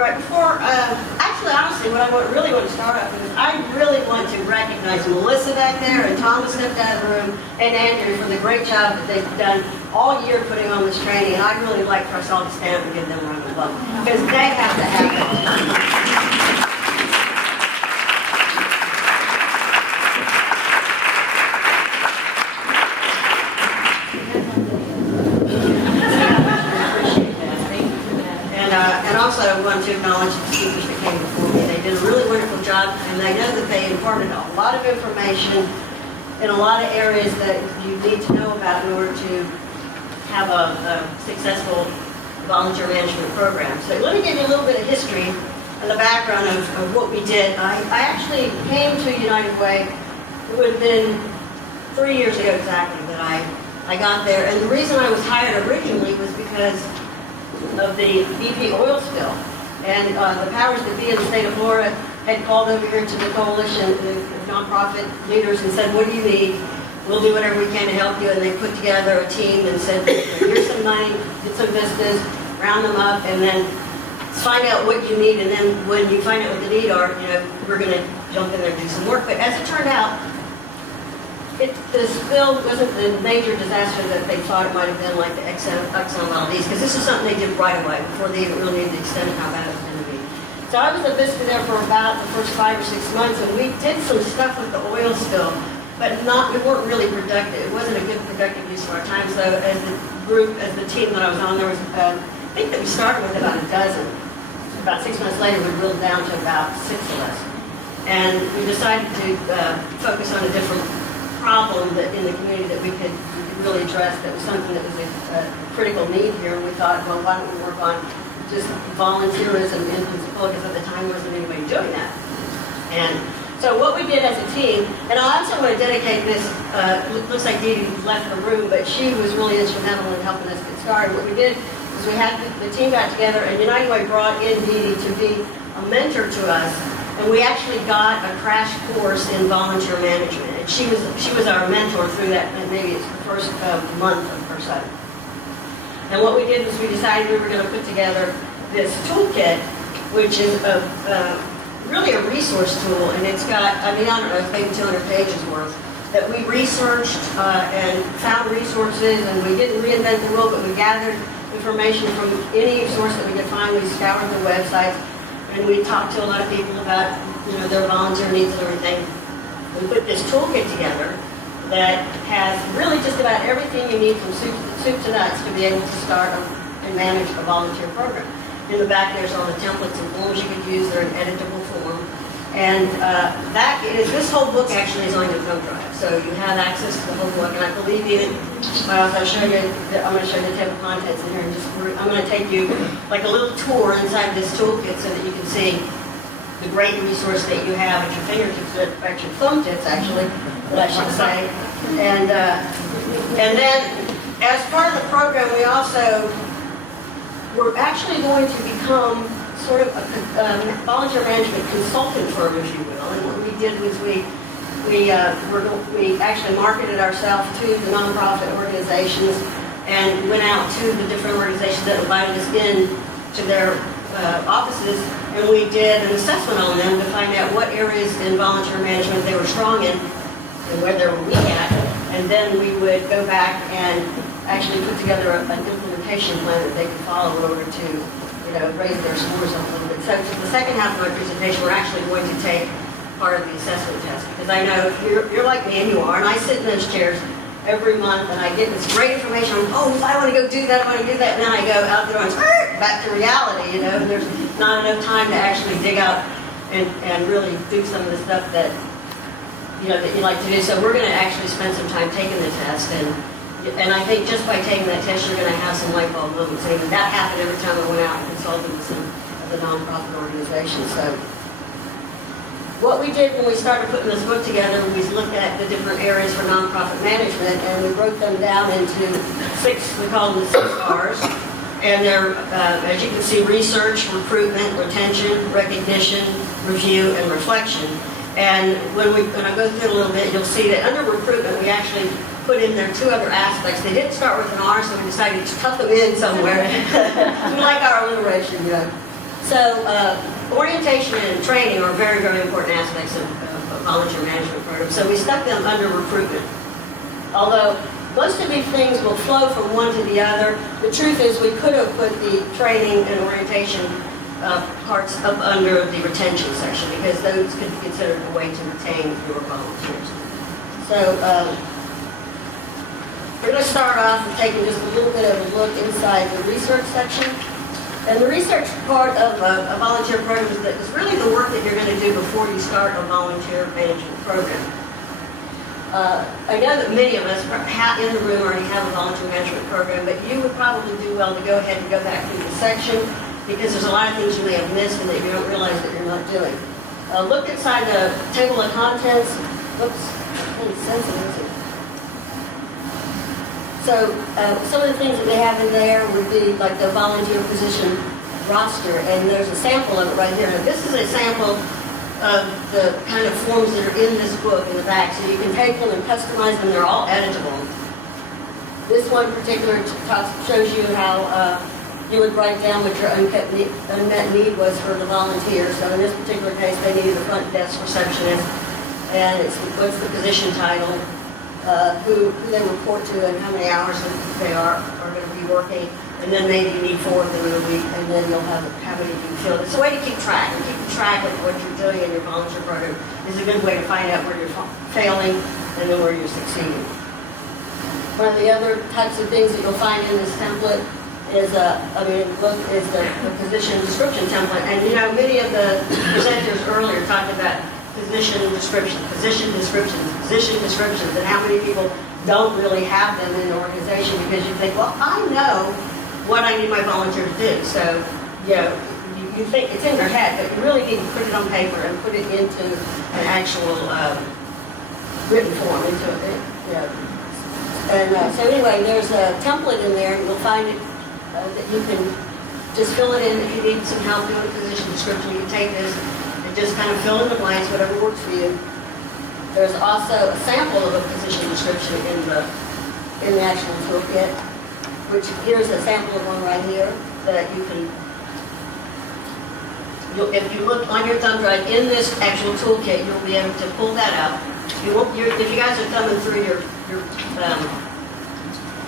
right, before, actually, honestly, what I really want to start off with is I really want to recognize Melissa back there and Thomas stepped out of the room and Andrew for the great job that they've done all year putting on this training. And I'd really like for us all to stand up and give them a round of applause because they have to have it. And also I want to acknowledge the speakers that came before me. They did a really wonderful job, and I know that they imparted a lot of information in a lot of areas that you need to know about in order to have a successful volunteer management program. So let me give you a little bit of history and the background of what we did. I actually came to United Way, it would have been 3 years ago exactly that I got there. And the reason I was hired originally was because of the BP oil spill. And the powers that be in the state of Florida had called over here to the coalition, the nonprofit leaders, and said, what do you need? We'll do whatever we can to help you. And they put together a team and said, here's some money, get some vistas, round them up, and then find out what you need. And then when you find out what the need are, we're going to jump in there and do some work. But as it turned out, the spill wasn't the major disaster that they thought it might have been, like the Exxon Valdez, because this is something they did right away before they even really knew the extent of how bad it was going to be. So I was a visitor there for about the first 5 or 6 months, and we did some stuff with the oil spill, but we weren't really productive. It wasn't a good productive use of our time. So as the group, as the team that I was on, there was, I think that we started with about a dozen. About 6 months later, we drilled down to about 6 of us. And we decided to focus on a different problem that in the community that we could really address, that was something that was a critical need here. And we thought, well, why don't we work on just volunteerism in Pensacola, because at the time there wasn't anybody doing that. And so what we did as a team, and I also want to dedicate this, looks like Dee Dee left the room, but she was really instrumental in helping us get started. What we did is we had the team got together, and United Way brought in Dee Dee to be a mentor to us. And we actually got a crash course in volunteer management. And she was our mentor through that, and maybe it's the first month or so. And what we did was we decided we were going to put together this toolkit, which is really a resource tool. And it's got, I don't know, it's maybe 200 pages worth, that we researched and found resources. And we didn't reinvent the wheel, but we gathered information from any source that we could find. We scoured the websites. And we talked to a lot of people about, their volunteer needs and everything. We put this toolkit together that has really just about everything you need from soup to nuts to be able to start and manage a volunteer program. In the back, there's all the templates and forms you could use. They're an editable form. And this whole book actually is on your thumb drive. So you have access to the whole book. And I believe even, I'm going to show you the table of contents in here. And I'm going to take you like a little tour inside this toolkit so that you can see the great resource that you have at your fingertips, at your thumb tips actually, I should say. And then as part of the program, we're actually going to become sort of a volunteer management consultant firm, if you will. And what we did was we actually marketed ourselves to the nonprofit organizations and went out to the different organizations that invited us in to their offices, and we did an assessment on them to find out what areas in volunteer management they were strong in and where they were weak at. And then we would go back and actually put together an implementation plan that they could follow in order to raise their scores up a little bit. So for the second half of my presentation, we're actually going to take part of the assessment test, because I know if you're like me, and you are, and I sit in those chairs every month and I get this great information on, I want to go do that, I want to do that, and then I go out the door and back to reality, there's not enough time to actually dig out and really do some of the stuff that that you like to do. So we're going to actually spend some time taking the test, and I think just by taking that test, you're going to have some light bulb moments. And that happened every time I went out and consulted with some of the nonprofit organizations. So what we did when we started putting this book together, we looked at the different areas for nonprofit management, and we broke them down into we call them the 6R's. And they're, as you can see, research, recruitment, retention, recognition, review, and reflection. And when I go through it a little bit, you'll see that under recruitment, we actually put in there 2 other aspects. They didn't start with an R, so we decided to tuck them in somewhere. We like our alliteration, So orientation and training are very, very important aspects of a volunteer management program. So we stuck them under recruitment. Although most of these things will flow from one to the other, the truth is we could have put the training and orientation parts up under the retention section because those could be considered a way to retain your volunteers. So we're going to start off with taking just a little bit of a look inside the research section. And the research part of a volunteer program is really the work that you're going to do before you start a volunteer management program. I know that many of us in the room already have a volunteer management program, but you would probably do well to go ahead and go back through the section because there's a lot of things you may have missed and that you don't realize that you're not doing. Look inside the table of contents. Oops, really sensitive, isn't it? So some of the things that they have in there would be like the volunteer position roster, and there's a sample of it right here. Now, this is a sample of the kind of forms that are in this book in the back, so you can take them and customize them. They're all editable. This one particular shows you how you would write down what your unmet need was for the volunteer. So in this particular case, they needed a front desk receptionist, and what's the position title, who they report to and how many hours they are going to be working, and then maybe you need 4 of them in a week, and then you'll have how many you feel. It's a way to keep track. And keeping track of what you're doing in your volunteer program is a good way to find out where you're failing and then where you're succeeding. One of the other types of things that you'll find in this template is the position description template. And you know, many of the presenters earlier talked about position descriptions, and how many people don't really have them in the organization because you think, well, I know what I need my volunteer to do. So, you know, you think it's in their head, but you really need to put it on paper and put it into an actual written form. So anyway, there's a template in there, and you'll find it that you can just fill it in. If you need some help doing a position description, you can take this and just kind of fill in the blanks, whatever works for you. There's also a sample of a position description in the actual toolkit, which here's a sample of one right here that you can, if you look on your thumb drive in this actual toolkit, you'll be able to pull that out. If you guys are thumbing through your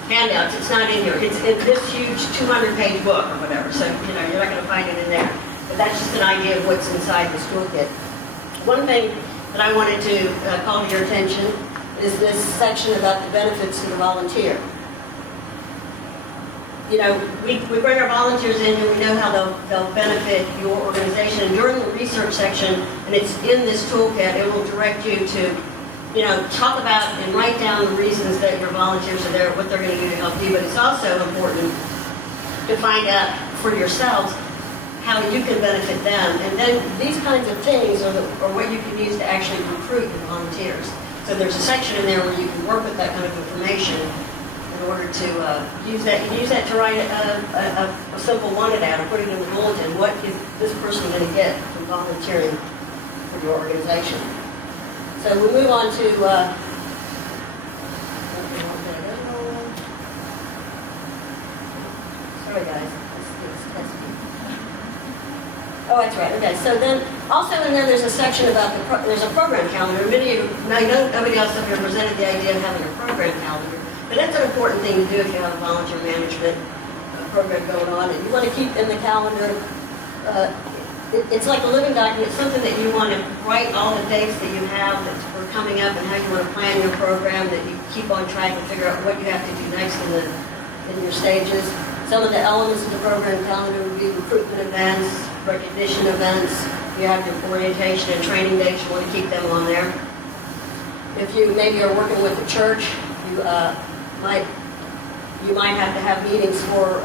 handouts, it's not in here. It's in this huge 200-page book or whatever, so you know you're not going to find it in there. But that's just an idea of what's inside this toolkit. One thing that I wanted to call to your attention is this section about the benefits to the volunteer. You know, we bring our volunteers in and we know how they'll benefit your organization. And during the research section, and it's in this toolkit, it will direct you to, you know, talk about and write down the reasons that your volunteers are there, what they're going to do to help you. But it's also important to find out for yourselves how you can benefit them. And then these kinds of things are what you can use to actually recruit your volunteers. So there's a section in there where you can work with that kind of information in order to use that. You can use that to write a simple wanted ad or put it in the bulletin. What is this person going to get from volunteering for your organization? So we'll move on to sorry guys. Oh, that's right. Okay. So then, also in there, there's a section about there's a program calendar. Many of you, nobody else up here presented the idea of having a program calendar, but that's an important thing to do if you have a volunteer management program going on, and you want to keep in the calendar. It's like a living document, something that you want to write all the dates that you have that are coming up and how you want to plan your program, that you keep on track and figure out what you have to do next in your stages. Some of the elements of the program calendar would be recruitment events, recognition events. You have your orientation and training dates. You want to keep them on there. If you maybe are working with the church, you might have to have meetings for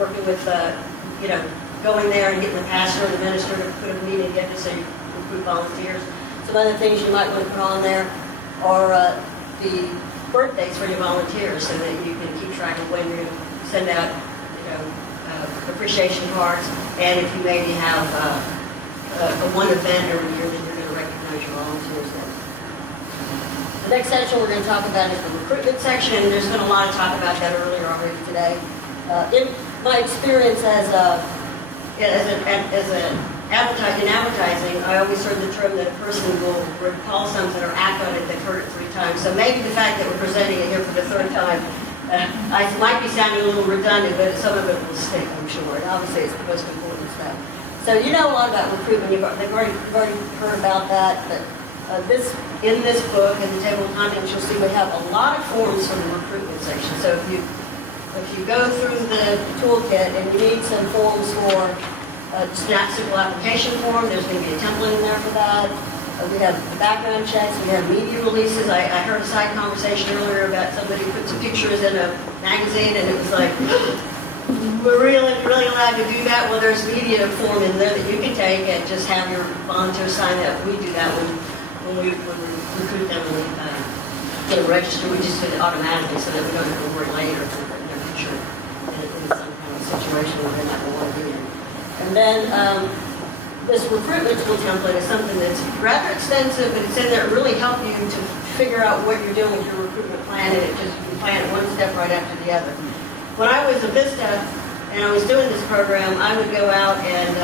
working with going there and getting the pastor or the minister to put a meeting together so you recruit volunteers. Some other things you might want to put on there are the birthdays for your volunteers so that you can keep track of when you're going to send out appreciation cards, and if you maybe have one event every year that you're going to recognize your volunteers in. The next section we're going to talk about is the recruitment section, and there's been a lot of talk about that earlier already today. In my experience as Yeah, in advertising, I always heard the term that a person will recall something or act on it, they've heard it 3 times. So maybe the fact that we're presenting it here for the 3rd time, I might be sounding a little redundant, but some of it will stick, I'm sure. And obviously, it's the most important stuff. So you know a lot about recruitment. You've already heard about that. But in this book, in the table of contents, you'll see we have a lot of forms for the recruitment section. So if you go through the toolkit and you need some forms for just an simple application form, there's going to be a template in there for that. We have background checks, we have media releases. I heard a side conversation earlier about somebody who put some pictures in a magazine and it was like, we're really allowed to do that? Well, there's media form in there that you can take and just have your volunteers sign up. We do that when we recruit them and we get them registered. We just do it automatically so that we don't have to worry later if they're in their picture in some kind of situation where they're not going to want to be in. And then this recruitment tool template is something that's rather extensive, but it's in there to really help you to figure out what you're doing with your recruitment plan, and you can plan it one step right after the other. When I was a Vista and I was doing this program, I would go out and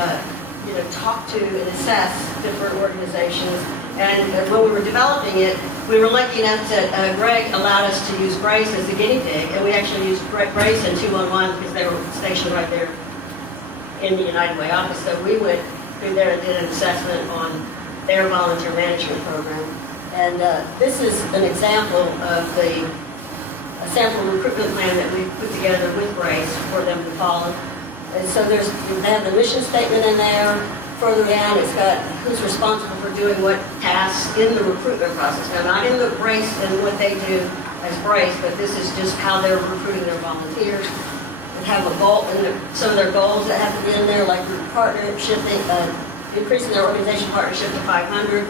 talk to and assess different organizations. And when we were developing it, we were lucky enough that Greg allowed us to use Brace as the guinea pig, and we actually used Brace and 211 because they were stationed right there in the United Way office. So we went through there and did an assessment on their volunteer management program. And this is an example of a sample recruitment plan that we put together with Brace for them to follow. And so they have the mission statement in there. Further down, it's got who's responsible for doing what tasks in the recruitment process. Now, not in the Brace and what they do as Brace, but this is just how they're recruiting their volunteers. Have a goal, and some of their goals that have to be in there, like partnership, increasing their organization partnership to 500,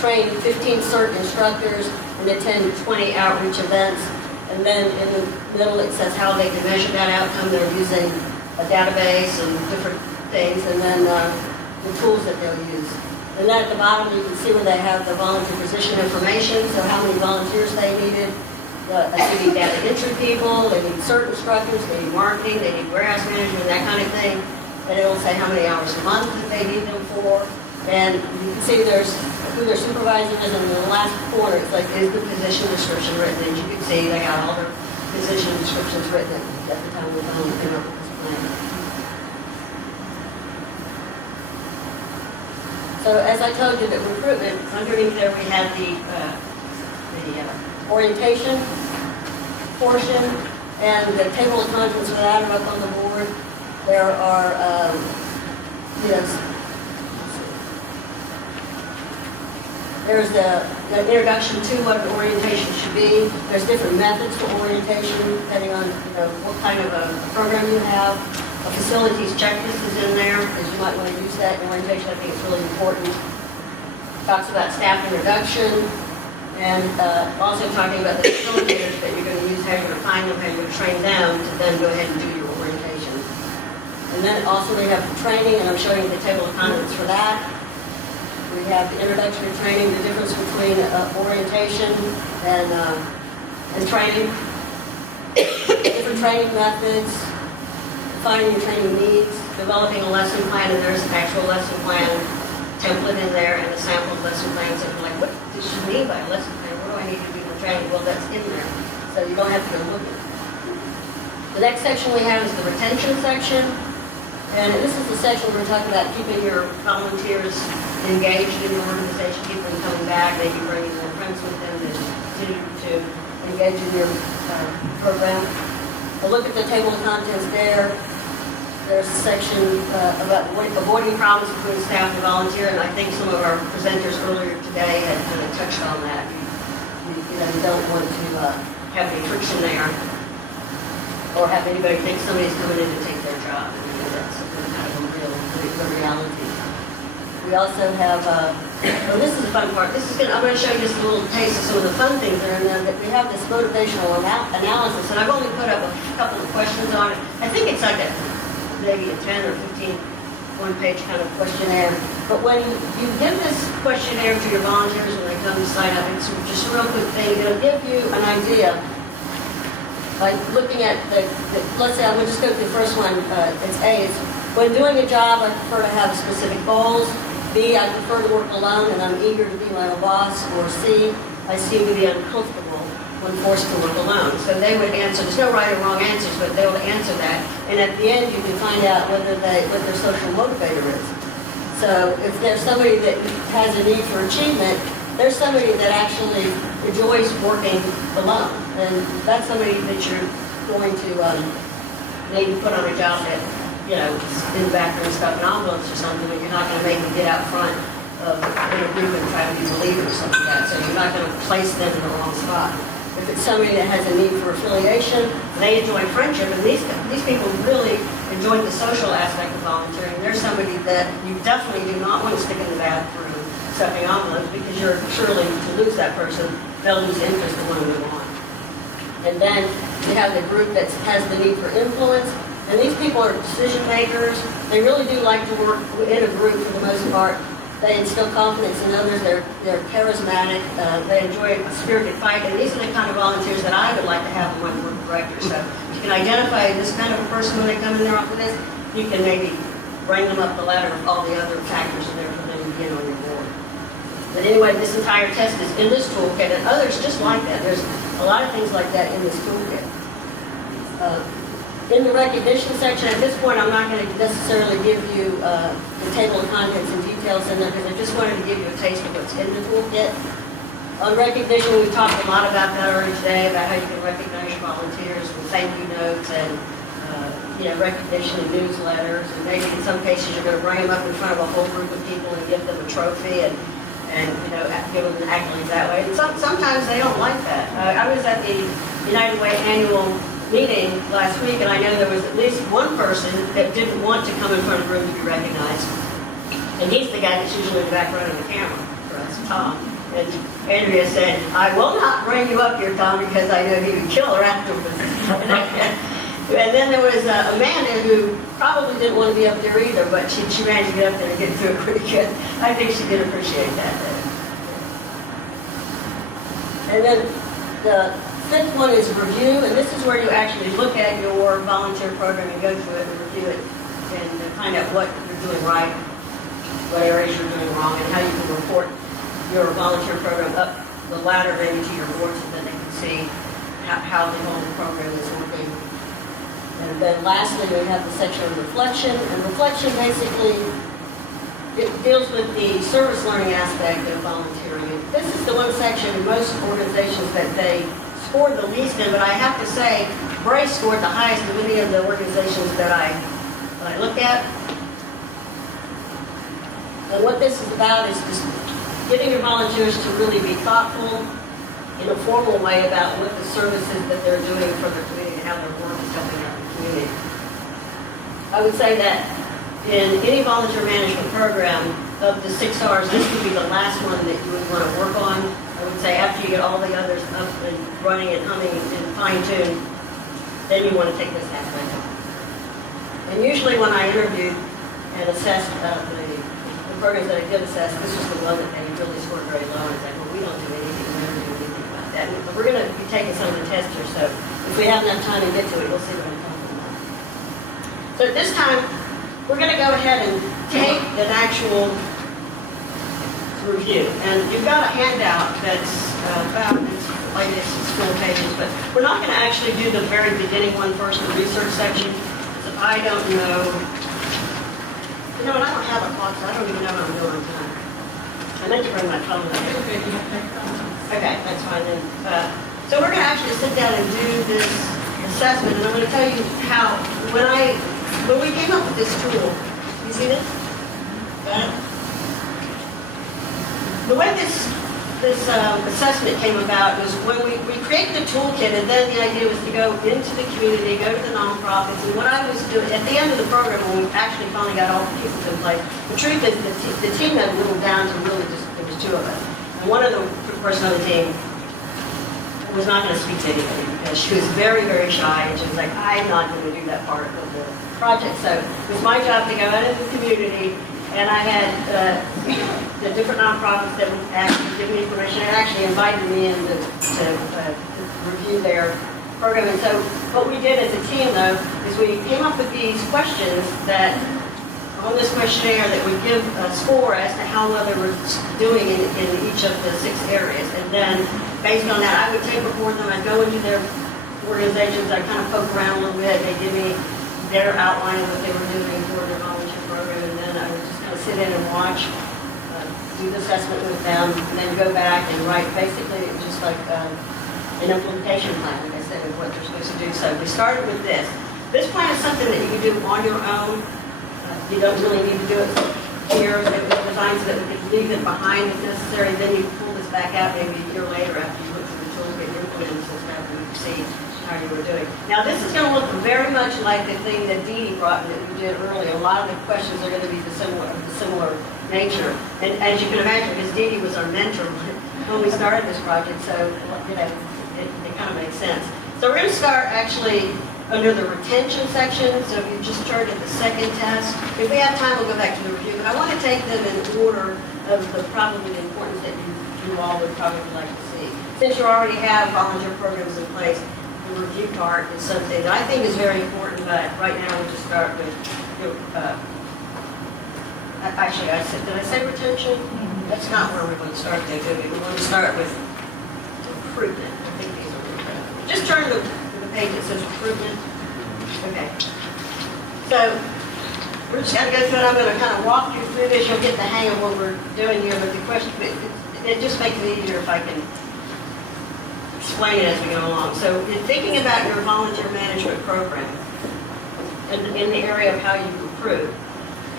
train 15 CERT instructors, and attend 20 outreach events. And then in the middle it says how they can measure that outcome. They're using a database and different things, and then the tools that they'll use. And then at the bottom you can see where they have the volunteer position information, so how many volunteers they needed. They need data entry people, they need CERT instructors, they need marketing, they need warehouse management, that kind of thing. And it'll say how many hours a month that they need them for. And you can see there's who their supervisor is, and in the last corner it's like, is the position description written? And you can see they got all their position descriptions written at the time we came up with this plan. So as I told you, that recruitment, underneath there we had the orientation portion, and the table of contents for that are up on the board. There are, there's the introduction to what an orientation should be. There's different methods for orientation depending on what kind of a program you have. A facilities checklist is in there, because you might want to use that in orientation. I think it's really important. Talks about staff introduction. And also talking about the facilitators that you're going to use, how you're going to find them, how you're going to train them to then go ahead and do your orientation. And then also we have the training, and I'm showing you the table of contents for that. We have the introductory training, the difference between orientation and training, different training methods, defining your training needs, developing a lesson plan, and there's an actual lesson plan template in there and a sample lesson plans that are like, what does she mean by a lesson plan? What do I need to do for training? Well, that's in there, so you don't have to go looking. The next section we have is the retention section, and this is the section where we're talking about keeping your volunteers engaged in your organization, keeping them coming back, maybe bringing more friends with them to continue to engage in your program. A look at the table of contents there. There's a section about avoiding problems between staff and volunteer, and I think some of our presenters earlier today had kind of touched on that. You don't want to have any friction there, or have anybody think somebody's coming in to take their job. That's kind of a reality. We also have, this is the fun part. I'm going to show you just a little taste of some of the fun things that are in there. That we have this motivational analysis, and I've only put up a couple of questions on it. I think it's like maybe a 10 or 15 one-page kind of questionnaire. But when you give this questionnaire to your volunteers when they come to sign up, it's just a real quick thing. It'll give you an idea. Like looking at let's say I'm going to just go to the first one. It's A. It's When doing a job, I prefer to have specific goals. B, I prefer to work alone and I'm eager to be my own boss. Or C, I seem to be uncomfortable when forced to work alone. So they would answer, there's no right or wrong answers, but they will answer that. And at the end, you can find out what their social motivator is. So if there's somebody that has a need for achievement, there's somebody that actually enjoys working alone. And that's somebody that you're going to maybe put on a job that, you know, in the backroom stuff and envelopes or something, but you're not going to make them get out front of in a group and try to be the leader or something like that. So you're not going to place them in the wrong spot. If it's somebody that has a need for affiliation, they enjoy friendship, and these people really enjoy the social aspect of volunteering. There's somebody that you definitely do not want to stick in the bathroom stuffing envelopes because you're surely to lose that person, they'll lose interest and want to move on. And then you have the group that has the need for influence, and these people are decision makers. They really do like to work in a group for the most part. They instill confidence in others. They're charismatic. They enjoy a spirited fight. And these are the kind of volunteers that I would like to have on my board of directors. So you can identify this kind of a person when they come in there for this. You can maybe bring them up the ladder of all the other factors in there for them to get on your board. But anyway, this entire test is in this toolkit, and others just like that. There's a lot of things like that in this toolkit. In the recognition section, at this point, I'm not going to necessarily give you the table of contents and details in there because I just wanted to give you a taste of what's in the toolkit. On recognition, we've talked a lot about that already today, about how you can recognize your volunteers with thank you notes and recognition and newsletters. And maybe in some cases, you're going to bring them up in front of a whole group of people and give them a trophy and give them an accolade that way. And sometimes they don't like that. I was at the United Way annual meeting last week, and I know there was at least one person that didn't want to come in front of the room to be recognized. And he's the guy that's usually in the back running the camera for us, Tom. And Andrea said, I will not bring you up here, Tom, because I know he would kill her afterwards. And then there was Amanda, who probably didn't want to be up there either, but she managed to get up there and get through it pretty good. I think she did appreciate that. And then the fifth one is review, and this is where you actually look at your volunteer program and go through it and review it and find out what you're doing right, what areas you're doing wrong, and how you can report your volunteer program up the ladder maybe to your board so that they can see how the whole program is working. And then lastly, we have the section of reflection, and reflection basically it deals with the service learning aspect of volunteering. This is the one section in most organizations that they scored the least in, but I have to say, Bray scored the highest of any of the organizations that I look at. And what this is about is just getting your volunteers to really be thoughtful in a formal way about what the services that they're doing for their community and how their work is helping out the community. I would say that in any volunteer management program of the 6R's, this would be the last one that you would want to work on. I would say after you get all the others up and running and humming and fine-tuned, then you want to take this aspect on. And usually when I interviewed and assessed the programs that I did assess, this was the one that they really scored very low. And it's like, well, we don't do anything, we never do anything about that. But we're going to be taking some of the tests here, so if we have enough time to get to it, we'll see what I'm talking about. So at this time, we're going to go ahead and take an actual review. And you've got a handout that's about, it's like this, it's 4 pages, but we're not going to actually do the very beginning one first, the research section. So I don't know, you know what, I don't have a clock, so I don't even know what I'm doing on time. I meant to bring my phone up. Okay, that's fine then. So we're going to actually sit down and do this assessment, and I'm going to tell you how, when we came up with this tool, you see this? Got it? The way this assessment came about was when we created the toolkit, and then the idea was to go into the community, go to the nonprofits, and what I was doing, at the end of the program, when we actually finally got all the pieces in place, the truth is the team had whittled down to really just, there was 2 of us. And one of the person on the team was not going to speak to anybody because she was very, very shy, and she was like, I'm not going to do that part of the project. So it was my job to go out into the community, and I had the different nonprofits that would actually give me information and actually invited me in to review their program. And so what we did as a team, though, is we came up with these questions that on this questionnaire that would give a score as to how well they were doing in each of the 6 areas. And then, based on that, I would take report them. I'd go into their organizations. I'd kind of poke around a little bit. They'd give me their outline of what they were doing for their volunteer program. And then I would just kind of sit in and watch, do the assessment with them, and then go back and write basically just like an implementation plan, like I said, of what they're supposed to do. So we started with this. This plan is something that you can do on your own. You don't really need to do it here. It was designed so that we could leave it behind if necessary. Then you pull this back out maybe a year later after you look through the toolkit and implement the system and you see how you were doing. Now this is going to look very much like the thing that Dee Dee brought that we did earlier. A lot of the questions are going to be the similar nature. And as you can imagine, because Dee Dee was our mentor when we started this project, so you know, it kind of makes sense. So we're going to start actually under the retention section. So if you just turn to the second test, if we have time, we'll go back to the review. But I want to take them in order of the probably the importance that you all would probably like to see. Since you already have volunteer programs in place, the review part is something that I think is very important. But right now, we'll just start with. Actually, did I say retention? That's not where we're going to start, though, do we? We're going to start with recruitment. I think these are recruitment. Just turn to the page that says recruitment. Okay. So we're just going to go through it. I'm going to kind of walk you through this. You'll get the hang of what we're doing here. But the question, it just makes it easier if I can explain it as we go along. So in thinking about your volunteer management program in the area of how you recruit,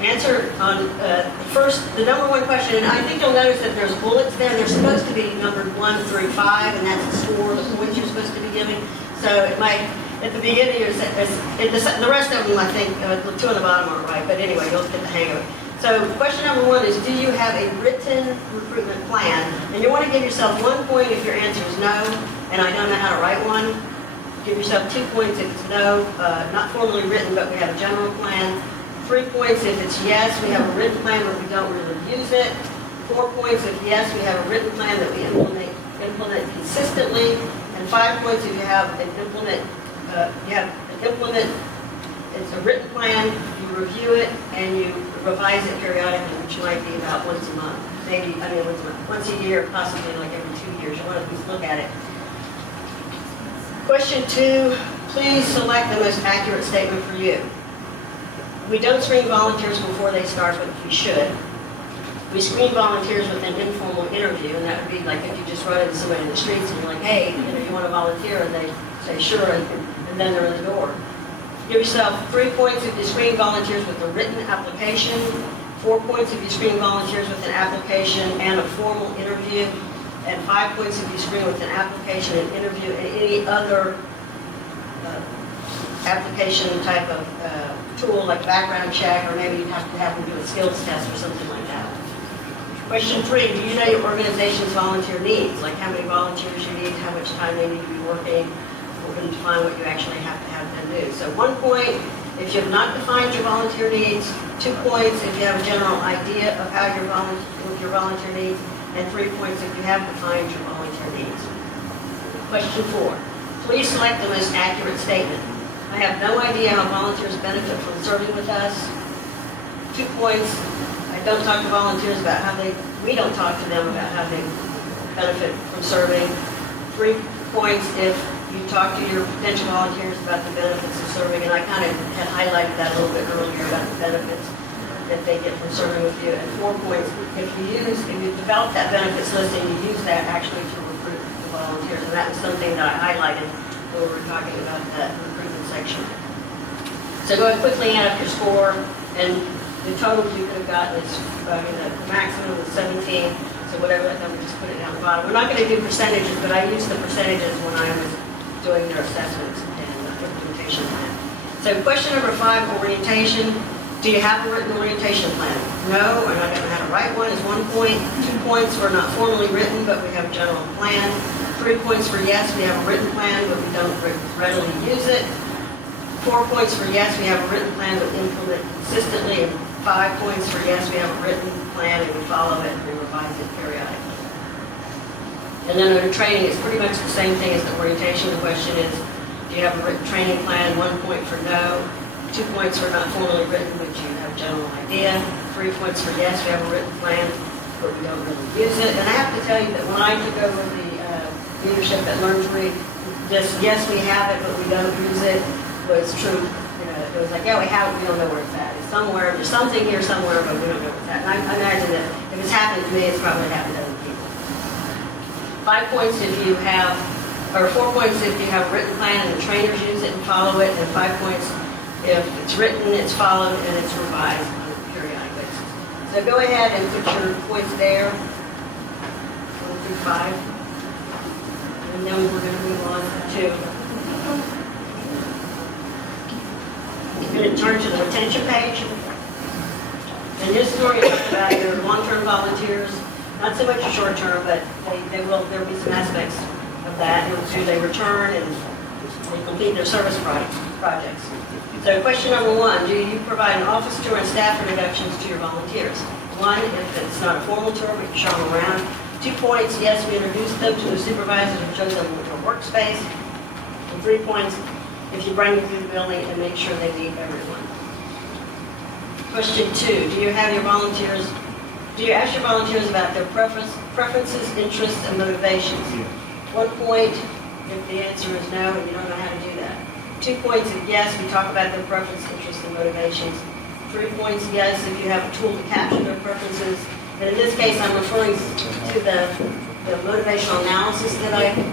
answer on the number 1 question, and I think you'll notice that there's bullets there. They're supposed to be numbered 1 through 5, and that's the score, the points you're supposed to be giving. So it might, at the beginning, the rest of them, I think, the 2 on the bottom are right, but anyway, you'll get the hang of it. So question number 1 is, do you have a written recruitment plan? And you want to give yourself 1 point if your answer is no, and I don't know how to write one. Give yourself 2 points if it's no, not formally written, but we have a general plan. 3 points if it's yes, we have a written plan, but we don't really use it. 4 points if yes, we have a written plan that we implement consistently. And 5 points if you have an it's a written plan, you review it, and you revise it periodically, which might be about once a month. Maybe, once a year, possibly like every 2 years. You want to at least look at it. Question 2, please select the most accurate statement for you. We don't screen volunteers before they start, but we should. We screen volunteers with an informal interview, and that would be like if you just run into somebody in the streets and you're like, hey, you want to volunteer? And they say, sure, and then they're in the door. Give yourself 3 points if you screen volunteers with a written application, 4 points if you screen volunteers with an application and a formal interview, and 5 points if you screen with an application, an interview, and any other application type of tool like background check, or maybe you'd have to have them do a skills test or something like that. Question 3, do you know your organization's volunteer needs? Like how many volunteers you need, how much time they need to be working. We're going to define what you actually have to have them do. So 1 point if you have not defined your volunteer needs, 2 points if you have a general idea of how your volunteer needs, and 3 points if you have defined your volunteer needs. Question 4, please select the most accurate statement. I have no idea how volunteers benefit from serving with us. 2 points, I don't talk to volunteers about we don't talk to them about how they benefit from serving. 3 points if you talk to your potential volunteers about the benefits of serving, and I kind of had highlighted that a little bit earlier about the benefits that they get from serving with you. And 4 points, if you develop that benefits list and you use that actually to recruit the volunteers, and that was something that I highlighted when we were talking about that recruitment section. So go ahead quickly add up your score, and the total you could have gotten is, the maximum was 17, so whatever that number, just put it down the bottom. We're not going to do percentages, but I used the percentages when I was doing their assessments and implementation plan. So question number 5, orientation. Do you have a written orientation plan? No, we're not going to know how to write one is 1 point. 2 points, we're not formally written, but we have a general plan. 3 points for yes, we have a written plan, but we don't readily use it. 4 points for yes, we have a written plan, but implement consistently. And 5 points for yes, we have a written plan, and we follow it and we revise it periodically. And then under training, it's pretty much the same thing as the orientation. The question is, do you have a written training plan? 1 point for no, 2 points for not formally written, which you have a general idea. 3 points for yes, we have a written plan, but we don't really use it. And I have to tell you that when I took over the leadership at Learn to Read, this yes, we have it, but we don't use it, was true. You know, it was like, yeah, we have it, we don't know where it's at. It's somewhere, there's something here somewhere, but we don't know where it's at. And I imagine that if it's happened to me, it's probably happened to other people. 5 points if you have, or 4 points if you have a written plan and the trainers use it and follow it, and 5 points if it's written, it's followed, and it's revised on a periodic basis. So go ahead and put your points there, 1 through 5. And then we're going to move on to, you're going to turn to the retention page. And this story is about your long-term volunteers, not so much short-term, but there'll be some aspects of that. Do they return and they complete their service projects? So question number 1, do you provide an office tour and staff introductions to your volunteers? 1, if it's not a formal tour, but you show them around. 2 points, yes, we introduce them to the supervisors and show them a workspace. And 3 points, if you bring them through the building and make sure they meet everyone. Question 2, do you ask your volunteers about their preferences, interests, and motivations? 1 point, if the answer is no and you don't know how to do that. 2 points if yes, we talk about their preferences, interests, and motivations. 3 points yes, if you have a tool to capture their preferences. And in this case, I'm referring to the motivational analysis that I had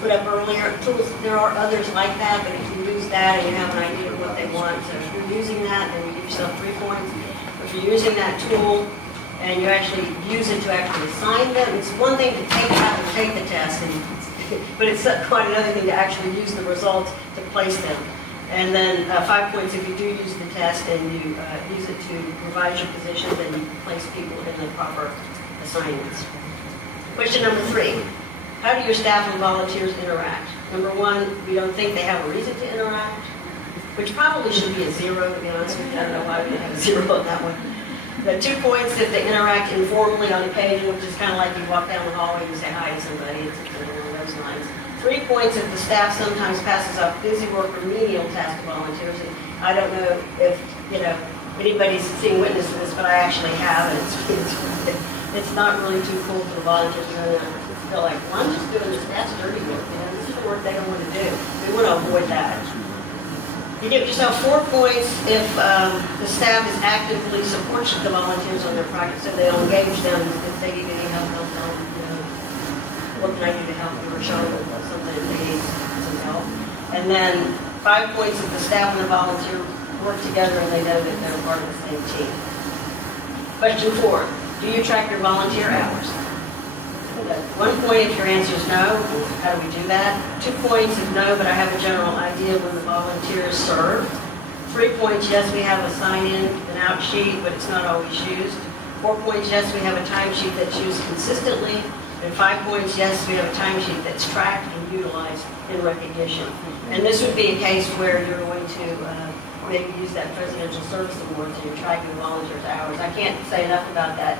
put up earlier. Tools, there are others like that, but if you use that and you have an idea of what they want, so if you're using that, then you give yourself 3 points. If you're using that tool and you actually use it to actually assign them, it's one thing to take it out and take the test, but it's quite another thing to actually use the results to place them. And then 5 points if you do use the test and you use it to revise your positions and you place people in the proper assignments. Question number 3, how do your staff and volunteers interact? Number 1, we don't think they have a reason to interact, which probably should be a 0, to be honest with you. I don't know why we have a 0 on that one. But 2 points if they interact informally on occasion, which is kind of like you walk down the hallway and say hi to somebody. It's along those lines. 3 points if the staff sometimes passes off busy work or menial tasks to volunteers. And I don't know if anybody's seen witness to this, but I actually have, and it's not really too cool for the volunteers to feel like, well, I'm just doing this, that's dirty work. This is the work they don't want to do. We want to avoid that. You give yourself 4 points if the staff is actively supports the volunteers on their projects, so they'll engage them if they need any help, they'll tell them, what can I do to help you, or show them something if they need some help. And then 5 points if the staff and the volunteer work together and they know that they're part of the same team. Question 4, do you track your volunteer hours? 1 point if your answer is no. How do we do that? 2 points if no, but I have a general idea when the volunteers serve. 3 points, yes, we have a sign-in and out sheet, but it's not always used. 4 points, yes, we have a timesheet that's used consistently. And 5 points, yes, we have a timesheet that's tracked and utilized in recognition. And this would be a case where you're going to maybe use that Presidential Service Award to track your volunteers' hours. I can't say enough about that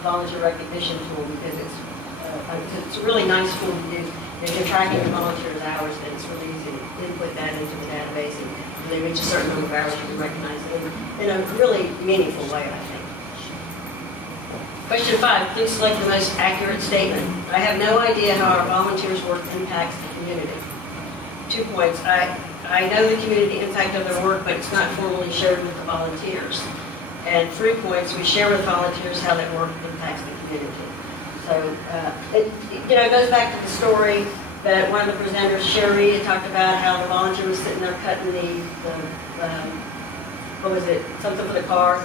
volunteer recognition tool because it's a really nice tool to use. If you're tracking your volunteers' hours, then it's really easy to input that into the database, and when they reach a certain number of hours, you can recognize them in a really meaningful way, I think. Question 5, please select the most accurate statement. I have no idea how our volunteers' work impacts the community. 2 points, I know the community impact of their work, but it's not formally shared with the volunteers. And 3 points, we share with volunteers how their work impacts the community. So it goes back to the story that one of the presenters, Sherry, talked about how the volunteer was sitting there cutting something for the car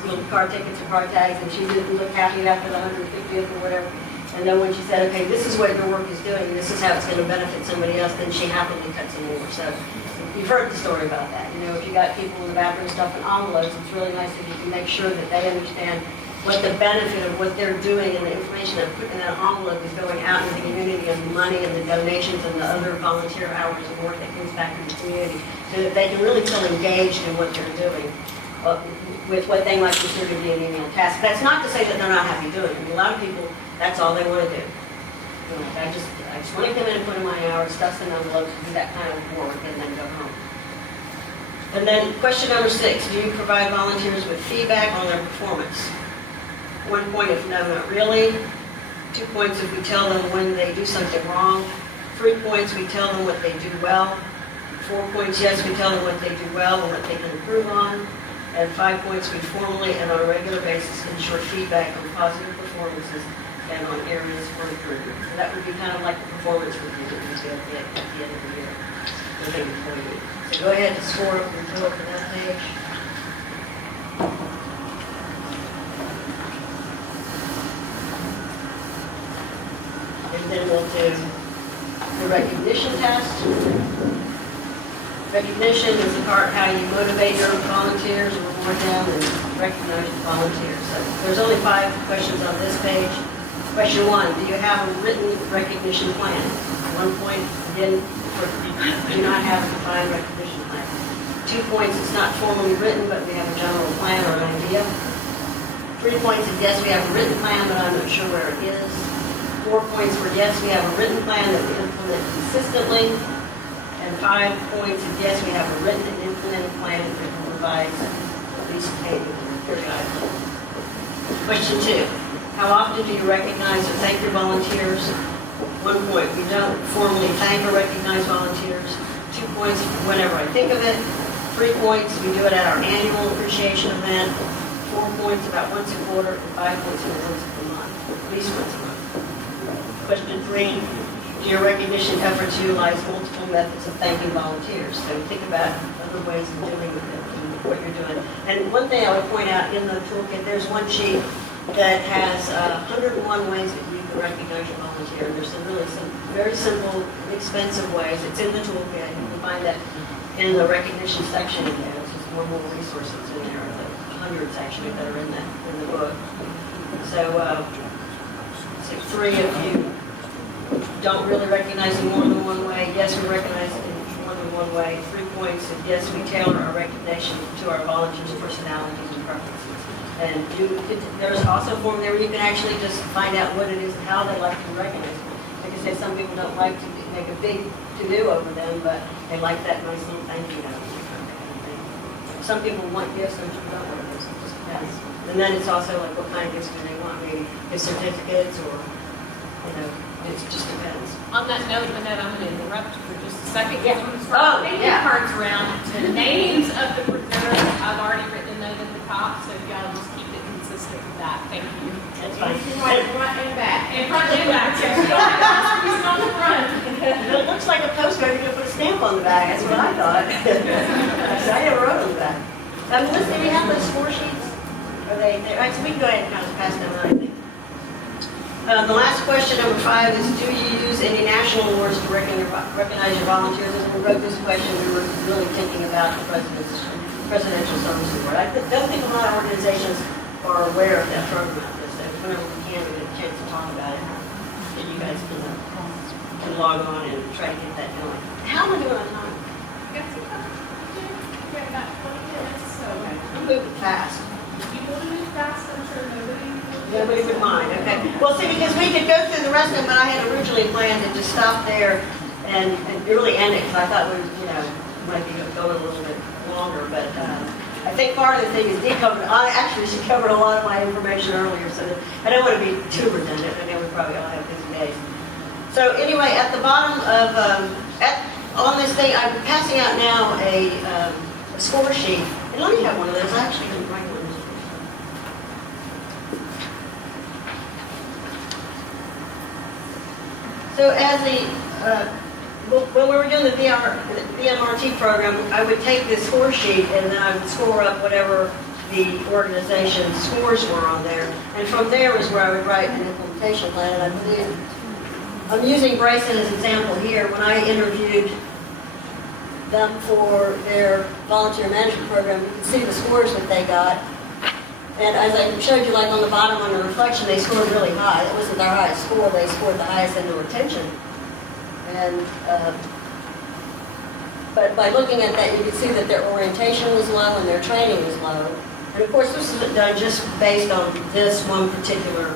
tickets or car tags, and she didn't look happy after the 150th or whatever. And then when she said, okay, this is what your work is doing, this is how it's going to benefit somebody else, then she happily cut some more. So you've heard the story about that. If you got people in the bathroom stuffing envelopes, it's really nice if you can make sure that they understand what the benefit of what they're doing and the information they're putting in that envelope is going out into the community, and the money and the donations and the other volunteer hours and work that comes back to the community, so that they can really feel engaged in what they're doing with what they might consider to be an menial task. That's not to say that they're not happy doing it. I mean, a lot of people, that's all they want to do. I just want to come in and put in my hours, stuff some envelopes, do that kind of work, and then go home. And then question number 6, do you provide volunteers with feedback on their performance? 1 point if no, not really. 2 points if we tell them when they do something wrong. 3 points, we tell them what they do well. 4 points, yes, we tell them what they do well and what they can improve on. And 5 points, we formally and on a regular basis ensure feedback on positive performances and on areas for improvement. So that would be kind of like the performance review that we do at the end of the year. So go ahead and score up your total for that page. And then we'll do the recognition test. Recognition is the part how you motivate your volunteers, reward them, and recognize the volunteers. So there's only 5 questions on this page. Question 1, do you have a written recognition plan? 1 point, again, do not have a defined recognition plan. 2 points, it's not formally written, but we have a general plan or an idea. 3 points is yes, we have a written plan, but I'm not sure where it is. 4 points for yes, we have a written plan that we implement consistently. And 5 points is yes, we have a written and implemented plan that provides at least periodically. Question 2, how often do you recognize or thank your volunteers? 1 point, we don't formally thank or recognize volunteers. 2 points, whenever I think of it. 3 points, we do it at our annual appreciation event. 4 points, about once a quarter. And 5 points, once a month, at least once a month. Question 3, do your recognition efforts utilize multiple methods of thanking volunteers? So think about other ways of dealing with it and what you're doing. And one thing I would point out in the toolkit, there's one sheet that has 101 ways that you can recognize your volunteer. There's some very simple, inexpensive ways. It's in the toolkit. You can find that in the recognition section in there. There's just more resources in there, the hundreds actually that are in the book. So, 3 of you don't really recognize it more than one way. Yes, we recognize it in more than one way. 3 points, and yes, we tailor our recognition to our volunteers' personalities and preferences. And there's also a form there where you can actually just find out what it is and how they like to be recognized. Like I said, some people don't like to make a big to-do over them, but they like that nice little thank you note. Some people want gifts, some people don't want gifts. It just depends. And then it's also like what kind of gifts do they want? Maybe gift certificates or, it just depends. On that note, Manette, I'm going to interrupt you for just a second. Yeah. Thank you cards around. The names of the presenters, I've already written a note at the top, so if y'all just keep it consistent with that. Thank you. That's fine. Front and back. And front and back. So you don't have to on the front. It looks like a postcard. You're going to put a stamp on the back. That's what I thought. So I never wrote on the back. Melissa, do you have those 4 sheets? Are they there? Right, so we can go ahead and kind of pass them on, I think. The last question, number 5, is do you use any national awards to recognize your volunteers? As we wrote this question, we were really thinking about the Presidential Service Award. I don't think a lot of organizations are aware of that program out there, so whenever we can, we get a chance to talk about it, that you guys can log on and try to get that going. How am I doing on time? We've got about 20 minutes, so I'm moving fast. if you want to move fast, I'm sure Nobody would mind, okay. Well, see, because we could go through the rest of them, but I had originally planned to just stop there and really end it, because I thought we, might be going a little bit longer, but I think part of the thing is she covered a lot of my information earlier, so I don't want to be too redundant. I know we probably all have busy days. So anyway, at the bottom of, on this thing, I'm passing out now a score sheet. And let me have one of those. I actually didn't write one. So as when we were doing the VMRT program, I would take this score sheet and then I would score up whatever the organization's scores were on there. And from there is where I would write an implementation plan. And I believe I'm using Bryson as an example here. When I interviewed them for their volunteer management program, you can see the scores that they got. And as I showed you, like on the bottom on the reflection, they scored really high. That wasn't their highest score. They scored the highest in the retention. And but by looking at that, you can see that their orientation was low and their training was low. And of course, this is done just based on this one particular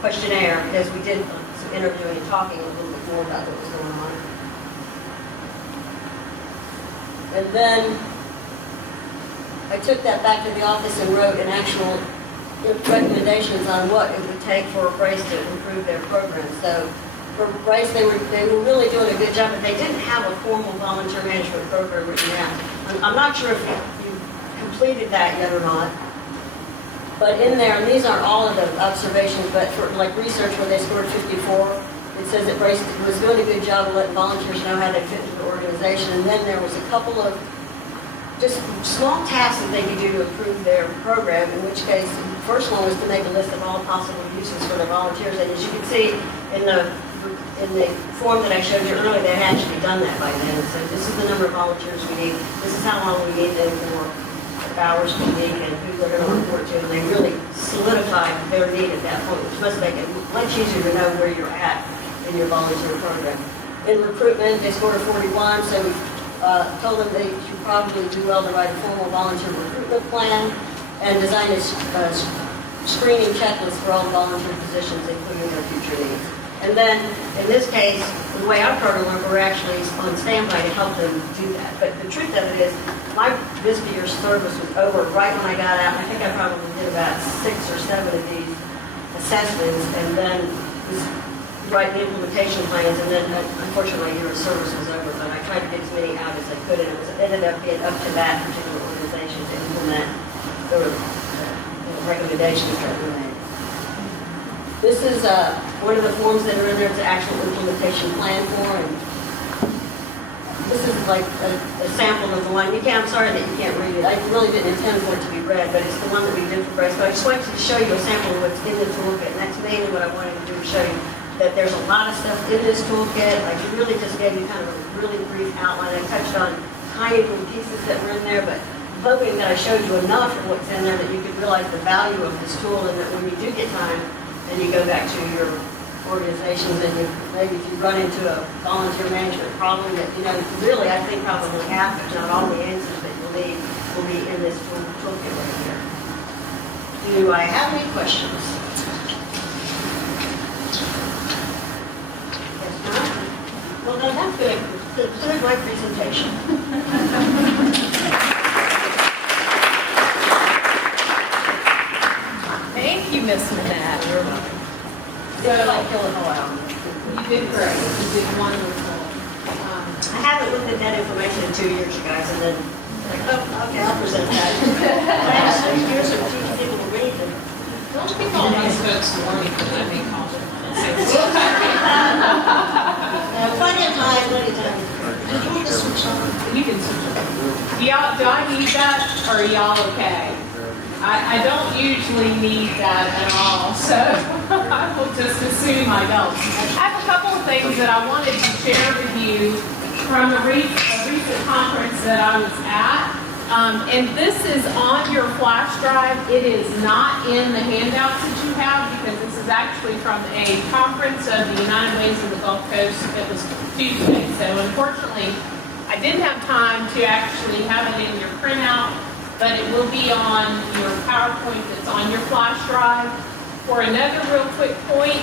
questionnaire, because we did some interviewing and talking a little bit more about what was going on. And then I took that back to the office and wrote an actual recommendations on what it would take for Brace to improve their program. So for Brace, they were really doing a good job, but they didn't have a formal volunteer management program written down. I'm not sure if you completed that yet or not, but in there, and these aren't all of the observations, but for like research where they scored 54, it says that Brace was doing a good job of letting volunteers know how they fit into the organization, and then there was a couple of just small tasks that they could do to improve their program, in which case, the first one was to make a list of all possible uses for the volunteers. And as you can see in the form that I showed you earlier, they had actually done that by then. So this is the number of volunteers we need. This is how long we need them for hours per week and who they're going to report to. And they really solidified their need at that point, which must make it much easier to know where you're at in your volunteer program. In recruitment, they scored a 41, so we told them they should probably do well to write a formal volunteer recruitment plan and design a screening checklist for all volunteer positions, including their future needs. And then, in this case, the way our program works, we're actually on standby to help them do that. But the truth of it is, my visit year service was over right when I got out. I think I probably did about 6 or 7 of these assessments, and then was writing the implementation plans, and then unfortunately my year of service was over, but I tried to get as many out as I could, and it ended up being up to that particular organization to implement the recommendations that were made. This is one of the forms that are in there. It's an actual implementation plan form. This is like a sample of the one. I'm sorry that you can't read it. I really didn't intend for it to be read, but it's the one that we did for Brace. But I just wanted to show you a sample of what's in the toolkit, and that's mainly what I wanted to do, show you that there's a lot of stuff in this toolkit. I really just gave you kind of a really brief outline. I touched on tiny little pieces that were in there, but I'm hoping that I showed you enough of what's in there that you could realize the value of this tool, and that when you do get time, and you go back to your organizations, and maybe if you run into a volunteer management problem that, really I think probably half, if not all the answers that you'll need will be in this toolkit right here. Do I have any questions? Well, then that's going to conclude my presentation. Thank you, Miss Manette. You're welcome. So, Like killing a while. you did great. You did wonderful. I haven't looked at that information in 2 years, you guys, and then, like, oh, okay, I'll present that. Last 6 years of teaching people to read, and Don't be calling these folks morning, but I may call them. plenty of time, plenty of time. You can switch it. Do I need that, or are y'all okay? I don't usually need that at all, so I will just assume I don't. I have a couple of things that I wanted to share with you from a recent conference that I was at. And this is on your flash drive. It is not in the handouts that you have, because this is actually from a conference of the United Ways of the Gulf Coast that was Tuesday. So unfortunately, I didn't have time to actually have it in your printout, but it will be on your PowerPoint that's on your flash drive. For another real quick point,